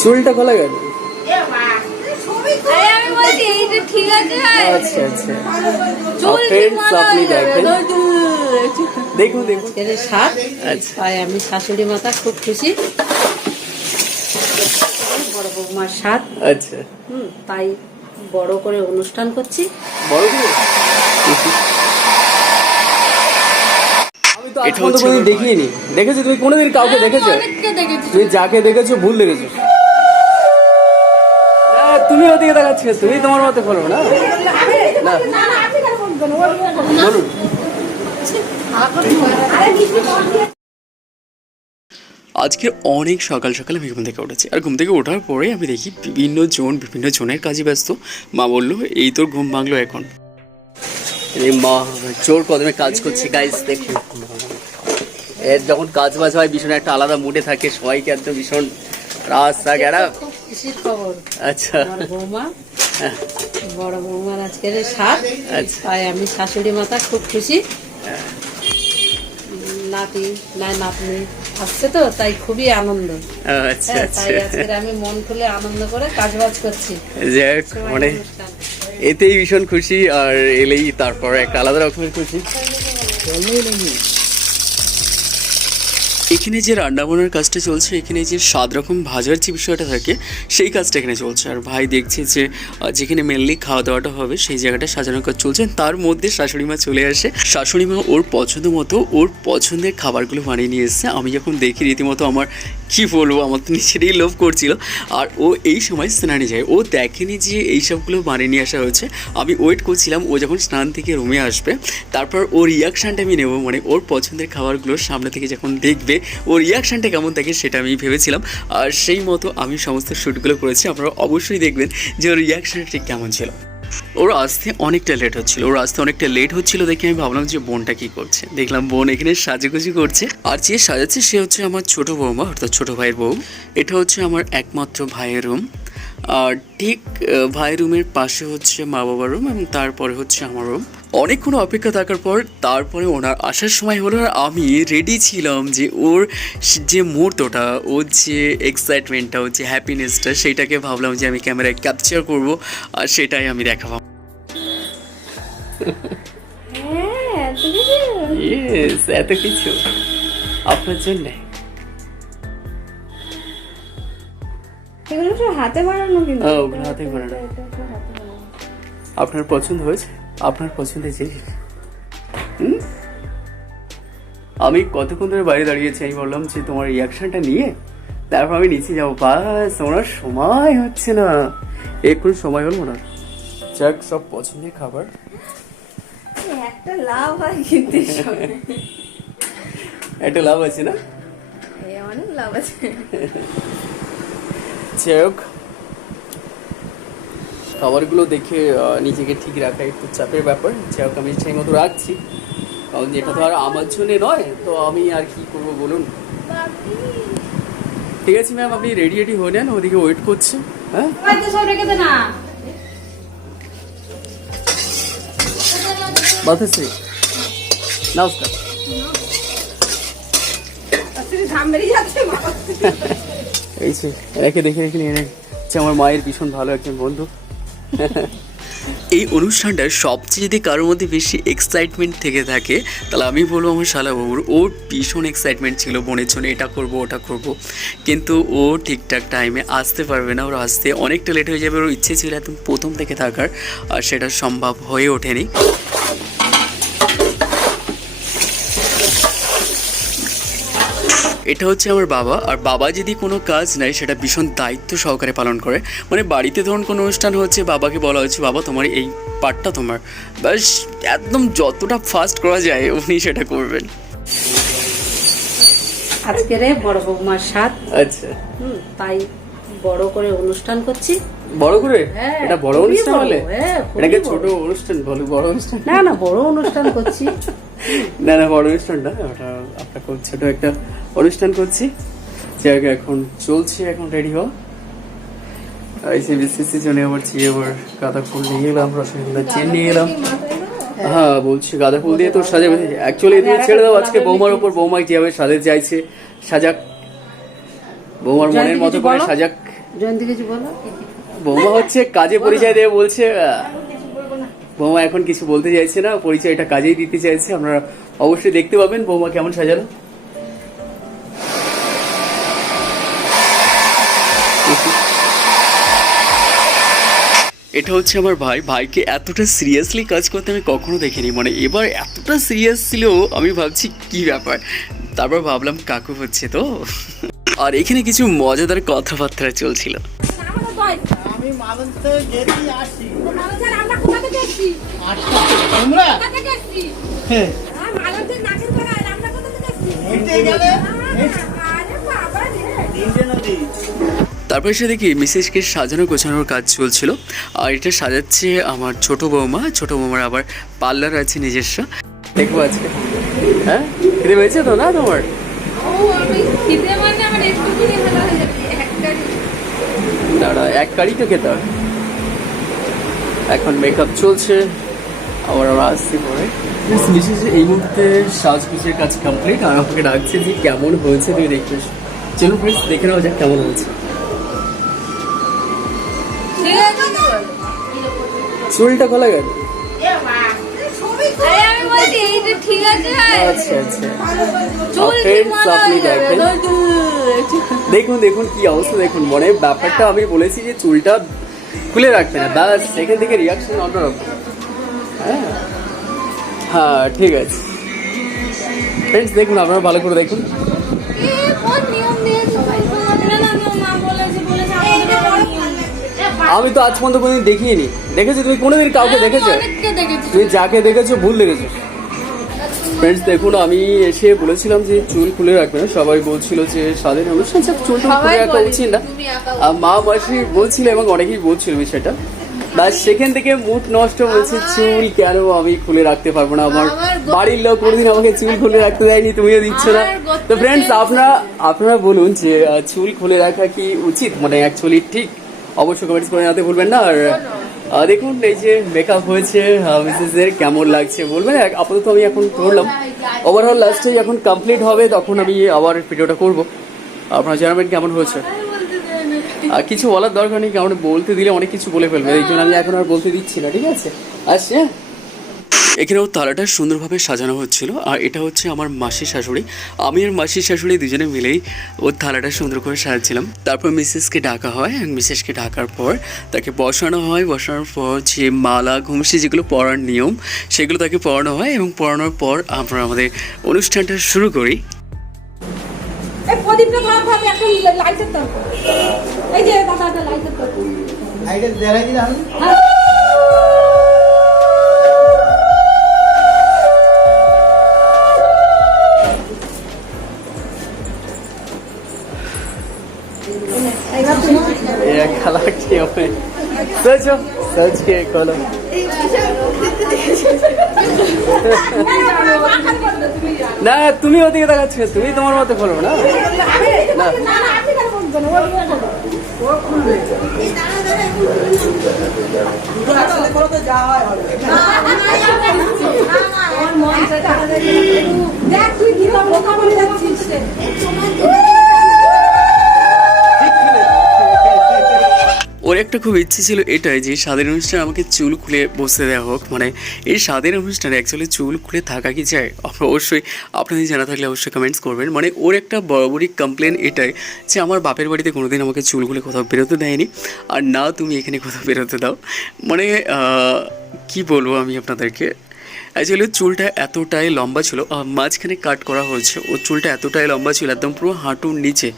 চুলটা খোলা গেল। ঠিক আছে। আচ্ছা আচ্ছা ফ্রেন্ডস আপনি দেখেন, দেখুন দেখুন সাত। আচ্ছা তাই আমি শাশুড়ি মাতা খুব খুশি, বড় বৌমার সাত। আচ্ছা তাই বড় করে অনুষ্ঠান করছি। বড় করে আমি তো আজ পর্যন্ত কোনোদিন দেখিনি। দেখেছো তুমি কোনোদিন কাউকে দেখেছো? তুমি যাকে দেখেছো ভুল দেখেছো। তুমি ওদিকে দেখাচ্ছ, তুমি তোমার মতো করো না। বলুন। আজকে অনেক সকাল সকাল আমি ঘুম থেকে উঠেছি, আর ঘুম থেকে ওঠার পরে আমি দেখি বিভিন্ন জনের কাজে ব্যস্ত। মা বললো এই তোর ঘুম ভাঙলো এখন। মা জোর কদমে কাজ করছি গাইস, দেখুন এর যখন কাজ বাজ হয় ভীষণ একটা আলাদা মুডে থাকে, সবাইকে একদম ভীষণ রাস্তা গেরা। খবর আচ্ছা বৌমা, বড় বৌমার আজকের সাত। আচ্ছা তাই আমি শাশুড়ি মাতা খুব খুশি। নাতি নাতনি আসছে তো, তাই খুবই আনন্দ। আচ্ছা তাই আজকে আমি মন খুলে আনন্দ করে কাজবাজ করছি। যাক মানে এতেই ভীষণ খুশি, আর এলেই তারপর একটা আলাদা রকমের খুশি। এখানে যে রান্নাবান্নার কাজটা চলছে, এখানে যে 7 রকম ভাজার যে বিষয়টা থাকে সেই কাজটা এখানে চলছে। আর ভাই দেখছে যে যেখানে মেনলি খাওয়া দাওয়াটা হবে সেই জায়গাটা সাজানোর কাজ চলছে। তার মধ্যে শাশুড়ি মা চলে আসে। শাশুড়ি মা ওর পছন্দ মতো ওর পছন্দের খাবারগুলো বানিয়ে নিয়ে এসছে। আমি যখন দেখি রীতিমতো আমার কী বলবো, আমার তো নিজেরই লোভ করছিল। আর ও এই সময় স্নানে যায়, ও দেখেনি যে এইসবগুলো বানিয়ে নিয়ে আসা হয়েছে। আমি ওয়েট করছিলাম ও যখন স্নান থেকে রুমে আসবে, তারপর ওর রিয়াকশানটা আমি নেবো, মানে ওর পছন্দের খাবারগুলো সামনে থেকে যখন দেখবে ওর রিয়াকশানটা কেমন থাকে সেটা আমি ভেবেছিলাম। আর সেই মতো আমি সমস্ত শ্যুটগুলো করেছি। আপনারা অবশ্যই দেখবেন যে ওর রিয়াকশানটা ঠিক কেমন ছিল। ওর আসতে অনেকটা লেট হচ্ছিল দেখে আমি ভাবলাম যে বোনটা কি করছে। দেখলাম বোন এখানে সাজুগুজু করছে, আর যে সাজাচ্ছে সে হচ্ছে আমার ছোট বৌমা, অর্থাৎ ছোট ভাইয়ের বউ। এটা হচ্ছে আমার একমাত্র ভাইয়ের রুম, আর ঠিক ভাইয়ের রুমের পাশে হচ্ছে মা বাবার রুম, এবং তারপরে হচ্ছে আমার রুম। অনেকক্ষণ অপেক্ষা থাকার পর তারপরে ওনার আসার সময় হলো। আর আমি রেডি ছিলাম যে ওর যে মুহূর্তটা, ওর যে এক্সাইটমেন্টটা, ওর যে হ্যাপিনেসটা, সেইটাকে ভাবলাম যে আমি ক্যামেরায় ক্যাপচার করব, আর সেটাই আমি দেখাবো। এত কিছু আপনার জন্য। হাতে বানানো, কিন্তু হাতে বানানো। আপনার পছন্দ হয়েছে? আপনার পছন্দের জিনিস। আমি কতক্ষণ ধরে বাইরে দাঁড়িয়েছি, আমি বললাম যে তোমার রিয়াকশনটা নিয়ে তারপর আমি নিচে যাবো। বাস ওনার সময় হচ্ছে না, একটু সময় হলো না। যাক, সব পছন্দের খাবার। একটা লাভ হয়, কিন্তু একটা লাভ আছে না? অনেক লাভ আছে। যাক, খাবারগুলো দেখে নিজেকে ঠিক রাখা একটু চাপের ব্যাপার। যাক, আমি সেই মতো রাখছি, কারণ যেটা তো আর আমার জন্য নয়, তো আমি আর কি করবো বলুন। ঠিক আছে ম্যাম, আপনি রেডি হয়ে নেন, ওদিকে ওয়েট করছি। হ্যাঁ মাতাশ্রী নমস্কার। এই যে একে দেখে নিয়ে আমার মায়ের ভীষণ ভালো একজন বন্ধু। এই অনুষ্ঠানটার সবচেয়ে যদি কারোর মধ্যে বেশি এক্সাইটমেন্ট থেকে থাকে তাহলে আমি বলবো আমার শালাবাবুর। ওর ভীষণ এক্সাইটমেন্ট ছিল বোনের জন্য, এটা করব ওটা করব, কিন্তু ও ঠিকঠাক টাইমে আসতে পারবে না। ওর আসতে অনেকটা লেট হয়ে যাবে। ওর ইচ্ছে ছিল একদম প্রথম থেকে থাকার, আর সেটা সম্ভব হয়ে ওঠেনি। এটা হচ্ছে আমার বাবা, আর বাবা যদি কোনো কাজ নেয় সেটা ভীষণ দায়িত্ব সহকারে পালন করে। মানে বাড়িতে ধরুন কোনো অনুষ্ঠান হচ্ছে, বাবাকে বলা হচ্ছে বাবা তোমার এই পার্টটা তোমার, ব্যাস একদম যতটা ফাস্ট করা যায় উনি সেটা করবেন। আজকের বড় বৌমার সাত। আচ্ছা তাই বড় করে অনুষ্ঠান করছি। বড় করে? এটা বড় অনুষ্ঠান হলে? এটাকে ছোট অনুষ্ঠান বলো? বড় অনুষ্ঠান না বড় অনুষ্ঠান করছি। না বড় অনুষ্ঠান না, ওটা আপনার খুব ছোট একটা অনুষ্ঠান করছি। জায়গা এখন চলছে, এখন রেডি হওয়া। বিসিসি জন্য আবার গাঁদা ফুল নিয়ে এলাম, রসগোল্লা চেন নিয়ে এলাম। হ্যাঁ বলছি গাঁদা ফুল দিয়ে তো সাজাবে। অ্যাকচুয়ালি তুমি ছেড়ে দাও, আজকে বৌমার ওপর, বৌমা যেভাবে সাজাতে চাইছে সাজাক, বৌমার মনের মতো করে সাজাক। জয়ন্তী কিছু বলো। বৌমা হচ্ছে কাজে পরিচয় দিয়ে বলছে বৌমা এখন কিছু বলতে চাইছে না, পরিচয়টা কাজেই দিতে চাইছে। আপনারা অবশ্যই দেখতে পাবেন বৌমা কেমন সাজানো। এটা হচ্ছে আমার ভাই। ভাইকে এতটা সিরিয়াসলি কাজ করতে আমি কখনো দেখিনি, মানে এবার এতটা সিরিয়াস ছিল আমি ভাবছি কি ব্যাপার। তারপর ভাবলাম কাকু হচ্ছে তো। আর এখানে কিছু মজাদার কথাবার্তা চলছিল। আমি মালঞ্চ যেতে আসি। আমরা কোথা থেকে এসেছি? তোমরা কোথা থেকে এসেছি? হ্যাঁ, মালঞ্চের নাকের গোড়ায়, আমরা কোথা থেকে এসেছি? হেঁটে গেলে আরে বাবা রে। তিনটে নদী। তারপর এসে দেখি মিসেসকে সাজানো গোছানোর কাজ চলছিল। আর এটা সাজাচ্ছে আমার ছোট বৌমা। ছোট বৌমার আবার পার্লার আছে নিজস্ব। দেখবো আজকে, হ্যাঁ খেতে পেয়েছে তো না তোমার? ও আমি খিদে মানে আমার একটু দিনে ভালো হয়ে যাবে একটা। দাঁড়া, এক কারি তো খেতে হবে। এখন মেকআপ চলছে, আবার আমরা আসছি পরে। মিসেস এই মুহূর্তে সাজগুজের কাজ কমপ্লিট। আর আমাকে ডাকছে যে কেমন হয়েছে তুই দেখতে। চলুন ফ্রেন্ডস দেখে নেওয়া যাক কেমন হয়েছে। ঠিক আছে চুলটা খোলা গেল। আরে আমি বলছি এই যে ঠিক আছে। আচ্ছা আচ্ছা, চুল Friends, আপনি দেখেন। দেখুন দেখুন কি অবস্থা দেখুন, মানে ব্যাপারটা আমি বলেছি যে চুলটা খুলে রাখতে না, ব্যাস সেখান থেকে রিয়াকশন অন্যরকম। হ্যাঁ হ্যাঁ ঠিক আছে ফ্রেন্ডস, দেখুন আপনারা ভালো করে দেখুন। কোন নিয়ম দিয়েছে না না মা বলেছে এইটা বড় আমি তো আজ পর্যন্ত কোনোদিন দেখিনি। দেখেছো তুমি কোনোদিন কাউকে দেখেছো? অনেককে দেখেছি। তুমি যাকে দেখেছো ভুল দেখেছো। ফ্রেন্ডস দেখুন, আমি এসে বলেছিলাম যে চুল খুলে রাখবে না। সবাই বলছিল যে স্বাধীন অনুষ্ঠান সব চুল খুলে রাখা উচিত না। আর মা মাসি বলছিল এবং অনেকেই বলছিল বিষয়টা। বাস সেখান থেকে মুড নষ্ট হয়েছে। চুল কেন আমি খুলে রাখতে পারবো না? আমার বাড়ির লোক কোনোদিন আমাকে চুল খুলে রাখতে দেয়নি, তুমিও দিচ্ছ না। তো ফ্রেন্ডস আপনারা বলুন যে চুল খুলে রাখা কি উচিত, মানে অ্যাকচুয়ালি ঠিক? অবশ্যই কমেন্টস করে জানাতে ভুলবেন না। আর দেখুন এই যে মেকআপ হয়েছে মিসেসের, কেমন লাগছে বলবেন। আপাতত আমি এখন করলাম, ওভারঅল লাস্টে যখন কমপ্লিট হবে তখন আমি আবার ভিডিওটা করব। আপনারা জানাবেন কেমন হয়েছে। আর কিছু বলার দরকার নেই, কারণ বলতে দিলে অনেক কিছু বলে ফেলবে, এই জন্য আমি এখন আর বলতে দিচ্ছি না। ঠিক আছে, আসছে। এখানেও থালাটা সুন্দরভাবে সাজানো হচ্ছিল। আর এটা হচ্ছে আমার মাসির শাশুড়ি। আমি আর মাসির শাশুড়ি দুজনে মিলেই ওর থালাটা সুন্দর করে সাজাচ্ছিলাম। তারপর মিসেসকে ডাকা হয়, মিসেসকে ডাকার পর তাকে বসানো হয়। বসানোর পর যে মালা ঘুমসি যেগুলো পরার নিয়ম সেগুলো তাকে পরানো হয়, এবং পরানোর পর আমরা আমাদের অনুষ্ঠানটা শুরু করি। এই প্রদীপটা খারাপ হবে, একটা লাইটের দরকার। এই যে দাদা লাইটের দরকার। লাইটে দেখাই দিলাম। खाला सोचो सोच के खोलो। না তুমি ওদিকে দেখাচ্ছ, তুমি তোমার মতো খোলো না। দেখ তুই কি কথা বলে যাচ্ছিস। ওর একটা খুব ইচ্ছে ছিল এটাই যে স্বাদের অনুষ্ঠানে আমাকে চুল খুলে বসতে দেওয়া হোক। মানে এই স্বাদের অনুষ্ঠানে অ্যাকচুয়ালি চুল খুলে থাকা কি চায়? অবশ্যই আপনাদের জানা থাকলে অবশ্যই কমেন্টস করবেন। মানে ওর একটা বরাবরই কমপ্লেন এটাই যে আমার বাপের বাড়িতে কোনোদিন আমাকে চুল খুলে কোথাও বেরোতে দেয়নি, আর না তুমি এখানে কোথাও বেরোতে দাও। মানে কি বলবো আমি আপনাদেরকে, অ্যাকচুয়ালি চুলটা এতটাই লম্বা ছিল, মাঝখানে কাট করা হয়েছে। ওর চুলটা এতটাই লম্বা ছিল একদম পুরো হাঁটুর নিচে,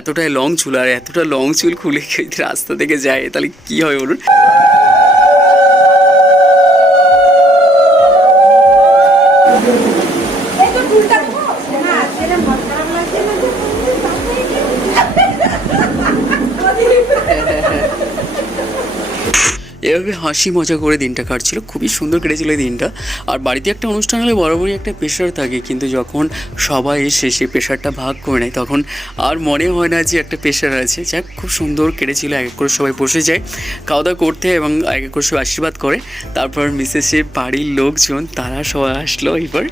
এতটাই লং চুল। আর এতটা লং চুল খুলে রাস্তা থেকে যায় তাহলে কী হয় বলুন। এভাবে হাসি মজা করে দিনটা কাটছিল, খুবই সুন্দর কেটেছিল এই দিনটা। আর বাড়িতে একটা অনুষ্ঠান হলে বরাবরই একটা প্রেশার থাকে, কিন্তু যখন সবাই এসে সেই প্রেশারটা ভাগ করে নেয় তখন আর মনে হয় না যে একটা প্রেশার আছে। যাক, খুব সুন্দর কেটেছিল। এক এক করে সবাই বসে যায় খাওয়া দাওয়া করতে, এবং এক এক করে সবাই আশীর্বাদ করে। তারপর মিসেসের বাড়ির লোকজন তারা সবাই আসলো। এবার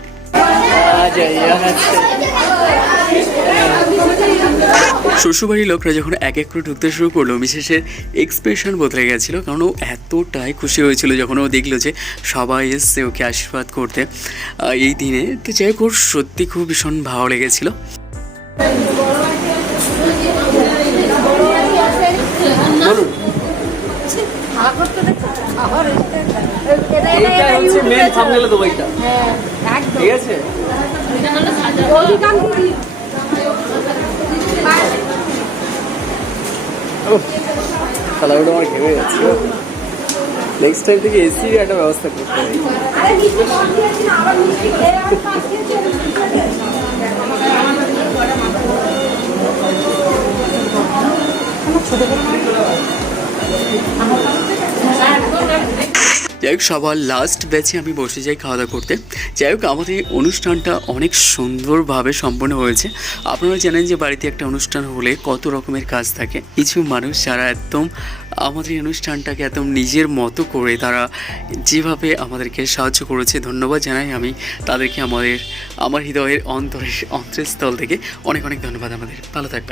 শ্বশুরবাড়ির লোকরা যখন এক এক করে ঢুকতে শুরু করলো, মিসেসের এক্সপ্রেশন বদলে গেছিলো, কারণ ও এতটাই খুশি হয়েছিল যখন ও দেখলো যে সবাই এসছে ওকে আশীর্বাদ করতে এই দিনে। তো যাই হোক, ওর সত্যি খুব ভীষণ ভালো লেগেছিলো। বলুন, এইটা হচ্ছে মেন থাম্বনেলে দেবো, এইটা ঠিক আছে। খেলাগুলো আমার ঘেমে যাচ্ছে, নেক্সট টাইম থেকে এসির একটা ব্যবস্থা করতে হবে। যাই হোক, সবার লাস্ট ব্যাচে আমি বসে যাই খাওয়া দাওয়া করতে। যাই হোক, আমাদের অনুষ্ঠানটা অনেক সুন্দরভাবে সম্পন্ন হয়েছে। আপনারা জানেন যে বাড়িতে একটা অনুষ্ঠান হলে কত রকমের কাজ থাকে। কিছু মানুষ যারা একদম আমাদের এই অনুষ্ঠানটাকে একদম নিজের মতো করে তারা যেভাবে আমাদেরকে সাহায্য করেছে, ধন্যবাদ জানাই আমি তাদেরকে আমার হৃদয়ের অন্তরস্থল থেকে অনেক অনেক ধন্যবাদ। আমাদের ভালো থাকবেন।